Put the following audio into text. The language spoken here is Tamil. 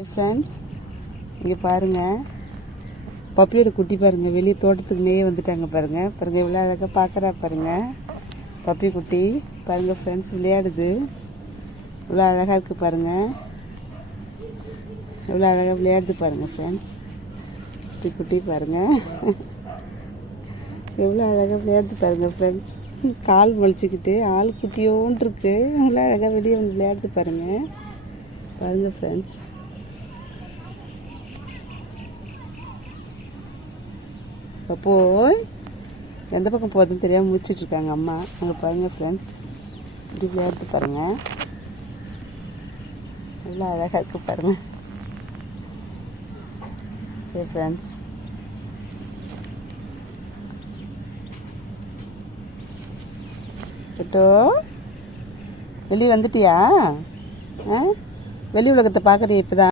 ஹாய் ஃப்ரெண்ட்ஸ், இங்கே பாருங்கள், பப்பியோட குட்டி பாருங்கள், வெளியே தோட்டத்துக்கு மேயே வந்துட்டாங்க பாருங்கள். இவ்வளோ அழகாக பார்க்குறா பாருங்கள். பப்பி குட்டி பாருங்கள் ஃப்ரெண்ட்ஸ், விளையாடுது. இவ்வளோ அழகாக இருக்குது பாருங்கள். எவ்வளோ அழகாக விளையாடுது பாருங்கள் ஃப்ரெண்ட்ஸ். குட்டி பாருங்கள், எவ்வளோ அழகாக விளையாடுது பாருங்கள் ஃப்ரெண்ட்ஸ். கால் முளைச்சிக்கிட்டு ஆள் குட்டியோன்னு இருக்குது. எவ்வளோ அழகாக வெளியே வந்து விளையாடுது பாருங்கள். பாருங்கள் ஃப்ரெண்ட்ஸ். போய் எந்த பக்கம் போகுதுன்னு தெரியாமல் முடிச்சிட்ருக்காங்க அம்மா. அங்கே பாருங்கள் ஃப்ரெண்ட்ஸ், இப்படி விளையாடுது பாருங்கள். எவ்வளோ அழகாக இருக்குது பாருங்கள். ஓகே ஃப்ரெண்ட்ஸ், கிட்டோ வெளியே வந்துட்டியா? வெளி உலகத்தை பார்க்குறியா இப்போ தான்?